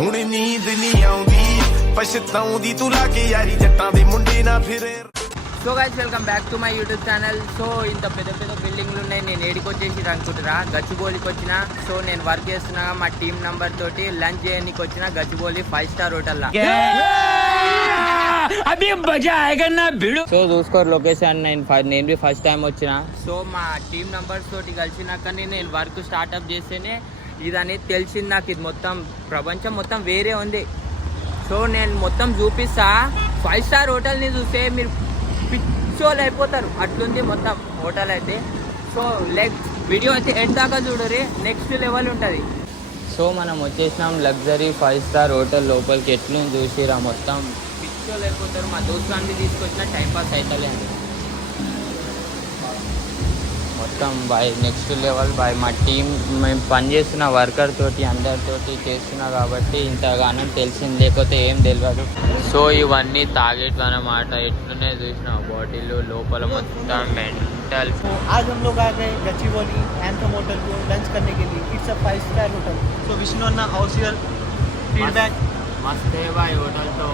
ਹੁਣ ਨੀਂਦ ਨਹੀਂ ਆਉਂਦੀ ਪਛਤਾਉਂਦੀ ਤੂੰ ਲਾ ਕੇ ਯਾਰੀ ਜੱਟਾਂ ਦੇ ਮੁੰਡੇ ਨਾ ਫਿਰੇ। So guys welcome back to my YouTube channel. So ఇంత పెద్ద పెద్ద బిల్డింగ్లు ఉన్నాయి, నేను ఏడికి వచ్చేసి అనుకుంటున్నా గచ్చిబౌలికి వచ్చిన. సో నేను వర్క్ చేస్తున్నా మా టీం నంబర్ తోటి లంచ్ చేయడానికి వచ్చిన గచ్చిబౌలి 5 స్టార్ హోటల్. సో చూసుకోరు లొకేషన్. నేను ఫస్ట్ టైం వచ్చిన. సో మా టీం నంబర్స్ తోటి కలిసినాక నేను వర్క్ స్టార్ట్అప్ చేస్తేనే ఇది అనేది తెలిసింది నాకు. ఇది మొత్తం ప్రపంచం మొత్తం వేరే ఉంది. సో నేను మొత్తం చూపిస్తా. 5 స్టార్ హోటల్ని చూస్తే మీరు పిచ్చోళ్ళు అయిపోతారు, అట్లుంది మొత్తం హోటల్ అయితే. సో వీడియో అయితే ఎండ్ దాకా చూడరి, నెక్స్ట్ లెవెల్ ఉంటుంది. సో మనం వచ్చేసినాం లగ్జరీ 5 స్టార్ హోటల్ లోపలికి. ఎట్లుంది చూసిరా, మొత్తం పిచ్చోళ్ళు అయిపోతారు. మా దోస్తులన్నీ తీసుకొచ్చిన టైంపాస్ అవుతుంది అండి మొత్తం. Boy next level boy. మా టీం మేము పనిచేస్తున్న వర్కర్ తోటి అందరితోటి చేస్తున్నా కాబట్టి ఇంతగానో తెలిసింది, లేకపోతే ఏం తెలియదు. సో ఇవన్నీ తాగేట్లు అన్నమాట. ఎట్లునే చూసిన బాటిల్ లోపల మొత్తం మెంటల్. आज हम लोग आ गए गच्चीबौली एंथम होटल को लंच करने के लिए. It's a 5 star hotel. So Vishnu Anna house your feedback? मस्त है भाई होटल, तो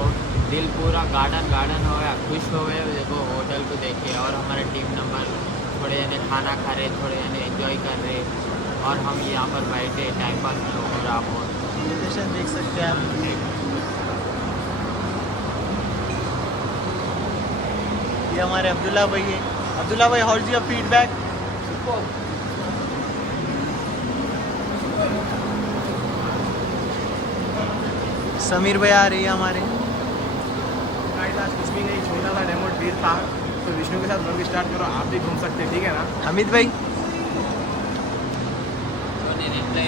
दिल पूरा गार्डन गार्डन हो गया, खुश हो गए देखो होटल को देख के. और हमारे टीम नंबर थोड़े जने खाना खा रहे, थोड़े जने एंजॉय कर रहे, और हम यहाँ पर बैठे टाइम पास में हो रहा. आप लोकेशन देख सकते हैं आप. ये हमारे अब्दुल्ला भाई है. अब्दुल्ला भाई, how is your feedback? Sameer भाई आ रही है हमारे. आज कुछ भी नहीं, छोटा सा डेमो डील था, तो विष्णु के साथ ब्लॉग स्टार्ट करो. आप भी घूम सकते हैं, ठीक है ना अमित भाई? నేను ఎట్లా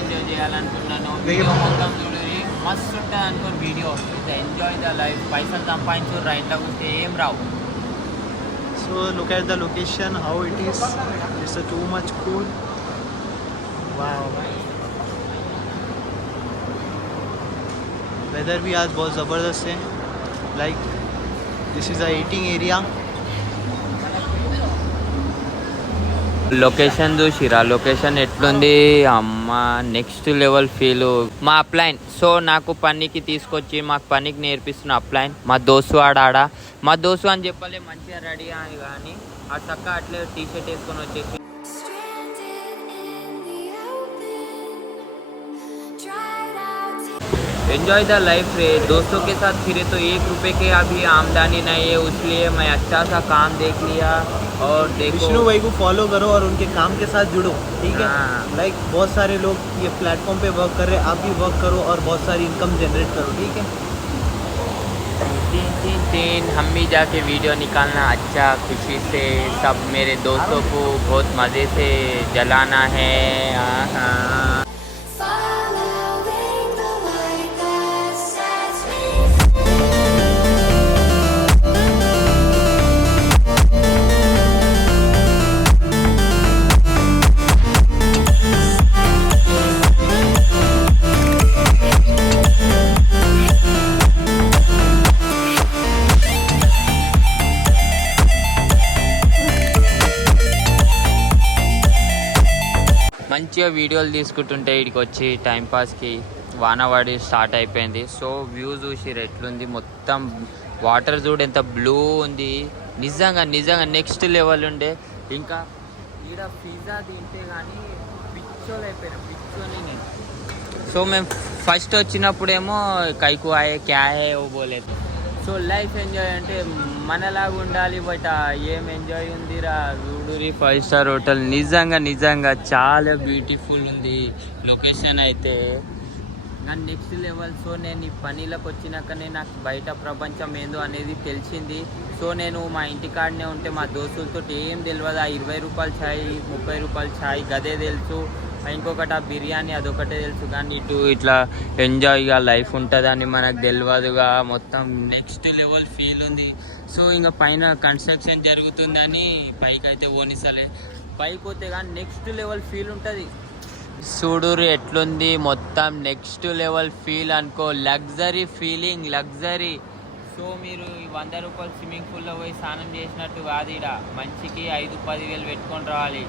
ఎంజాయ్ చేయాలనుకుంటున్నాను, వీడియో మొత్తం చూడండి, మస్తు ఉంటుంది అనుకో వీడియో. ఇట్లా ఎంజాయ్ ద లైఫ్. పైసలు సంపాదించు రా, ఇంట్లో కూర్చొని ఏం రావు. So look at the location, how it is. It's a too much cool. Wow. Weather भी आज बहुत ज़बरदस्त है. Like this is a eating area. Location చూసిరా, లొకేషన్ ఎట్లుంది అమ్మ, నెక్స్ట్ లెవెల్ ఫీల్. మా అప్లైన్. సో నాకు పనికి తీసుకొచ్చి మాకు పనికి నేర్పిస్తున్న అప్లైన్ మా దోస్తు ఆడ. మా దోస్తు అని చెప్పలే, మంచిగా రెడీ అని కానీ ఆ చక్క అట్లే టీ షర్ట్ వేసుకొని వచ్చేసి. एंजॉय द लाइफ रे. दोस्तों के साथ फिरे तो 1 रुपए के अभी आमदनी नहीं है, इसलिए मैं अच्छा सा काम देख लिया. और देखो विष्णु भाई को फॉलो करो और उनके काम के साथ जुड़ो, ठीक है. लाइक बहुत सारे लोग ये प्लेटफॉर्म पे वर्क कर रहे हैं, आप भी वर्क करो और बहुत सारी इनकम जनरेट करो, ठीक है. तीन हम भी जाके वीडियो निकालना अच्छा, खुशी से सब मेरे दोस्तों को बहुत मज़े से जलाना है. మంచిగా వీడియోలు తీసుకుంటుంటే ఇక్కడికి వచ్చి టైంపాస్కి వానవాడి స్టార్ట్ అయిపోయింది. సో వ్యూ చూసి ఎట్లుంది, మొత్తం వాటర్ చూడు ఎంత బ్లూ ఉంది. నిజంగా నిజంగా నెక్స్ట్ లెవెల్ ఉండే. ఇంకా ఈడ పిజ్జా తింటే కానీ పిచ్చోలు అయిపోయినా, పిచ్చోని నేను. సో మేము ఫస్ట్ వచ్చినప్పుడేమో కైకు ఆయే క్యా హే ఓ బోలేదు. సో లైఫ్ ఎంజాయ్ అంటే మనలాగా ఉండాలి, బట్ ఏం ఎంజాయ్ ఉందిరా. చూడురి 5 స్టార్ హోటల్ నిజంగా నిజంగా చాలా బ్యూటిఫుల్ ఉంది లొకేషన్ అయితే. కానీ నెక్స్ట్ లెవెల్. సో నేను ఈ పనిలోకి వచ్చినాకనే నాకు బయట ప్రపంచం ఏందో అనేది తెలిసింది. సో నేను మా ఇంటికాడనే ఉంటే మా దోస్తులతో ఏం తెలియదు. ఆ 20 రూపాయల ఛాయ్, 30 రూపాయల ఛాయ్ గదే తెలుసు. ఇంకొకటి ఆ బిర్యానీ అదొకటే తెలుసు. కానీ ఇటు ఇట్లా ఎంజాయ్గా లైఫ్ ఉంటుందని మనకు తెలియదుగా. మొత్తం నెక్స్ట్ లెవెల్ ఫీల్ ఉంది. సో ఇంకా పైన కన్స్ట్రక్షన్ జరుగుతుందని పైకి అయితే ఓనిసలే. పైకి పోతే కానీ నెక్స్ట్ లెవెల్ ఫీల్ ఉంటుంది. చూడురు ఎట్లుంది, మొత్తం నెక్స్ట్ లెవెల్ ఫీల్ అనుకో. Luxury feeling, luxury. సో మీరు 100 రూపాయలు స్విమ్మింగ్ పూల్లో పోయి స్నానం చేసినట్టు కాదు. ఇక్కడ మంచికి 5-10 వేలు పెట్టుకొని రావాలి.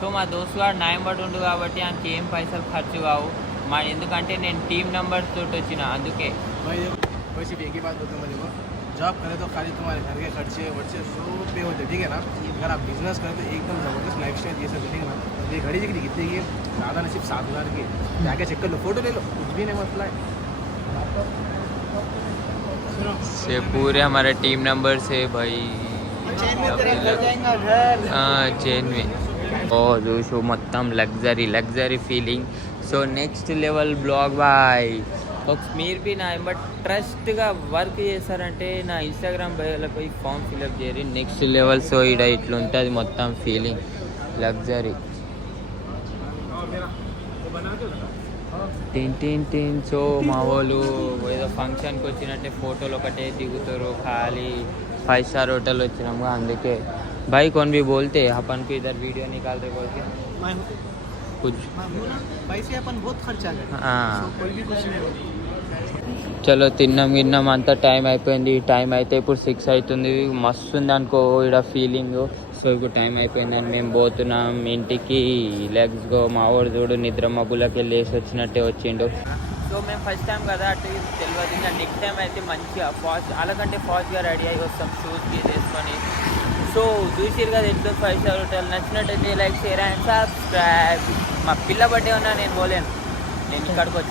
సో మా దోస్తు గారు న్యాయం పడి ఉండు కాబట్టి ఆయనకి ఏం పైసలు ఖర్చు కావు మా ఎందుకంటే నేను టీమ్ నెంబర్ తోటి వచ్చిన అందుకే भाई देखो भाई सिर्फ एक ही बात बोलता हूँ मैं देखो जॉब करे तो खाली तुम्हारे घर के खर्चे वर्चे सब पे होते ठीक है ना अगर आप बिजनेस करें तो एकदम ज़बरदस्त लाइफ स्टाइल ये सब ठीक है ना ये घड़ी दिख रही कितने की ज़्यादा नहीं सिर्फ 7,000 की जाके चेक कर लो फोटो ले लो कुछ भी नहीं मसला है से पूरे हमारे टीम नंबर से भाई चेन में ओ చూసు మొత్తం luxury feeling so next level blog boy మీరు బి నా బట్ ట్రస్ట్గా వర్క్ చేస్తారంటే నా ఇన్స్టాగ్రామ్ బయోలో పోయి ఫామ్ ఫిల్అప్ చేయరు నెక్స్ట్ లెవెల్ సో ఇక్కడ ఇట్లా ఉంటుంది మొత్తం ఫీలింగ్ లగ్జరీ టిన్ సో మా వాళ్ళు ఏదో ఫంక్షన్కి వచ్చినట్టే ఫోటోలు ఒకటే దిగుతారు ఖాళీ 5-star होटल వచ్చినాము అందుకే भाई कौन भी बोलते अपन को इधर वीडियो निकाल रहे बोल के कुछ पैसे अपन बहुत खर्चा कर हाँ कोई भी कुछ नहीं होती చలో తిన్నాం అంతా టైం అయిపోయింది టైం అయితే ఇప్పుడు 6 అవుతుంది మస్తు ఉంది అనుకో ఇక్కడ ఫీలింగ్ సో ఇప్పుడు టైం అయిపోయిందని మేము పోతున్నాం ఇంటికి లెగ్స్ గో మా వాడు చూడు నిద్ర మబ్బులకి లేసి వచ్చినట్టే వచ్చిండు సో మేము ఫస్ట్ టైం కదా అటు తెలియదు ఇంకా నెక్స్ట్ టైం అయితే మంచిగా ఫాస్ట్ అలాగంటే ఫాస్ట్గా రెడీ అయ్యి వస్తాం షూస్ వేసుకొని సో చూసిరు కదా ఎట్లా 5-star hotel నచ్చినట్టయితే లైక్ షేర్ అండ్ సబ్స్క్రైబ్ మా పిల్ల బర్త్డే ఉన్నా నేను పోలేను నేను ఇక్కడికి వచ్చి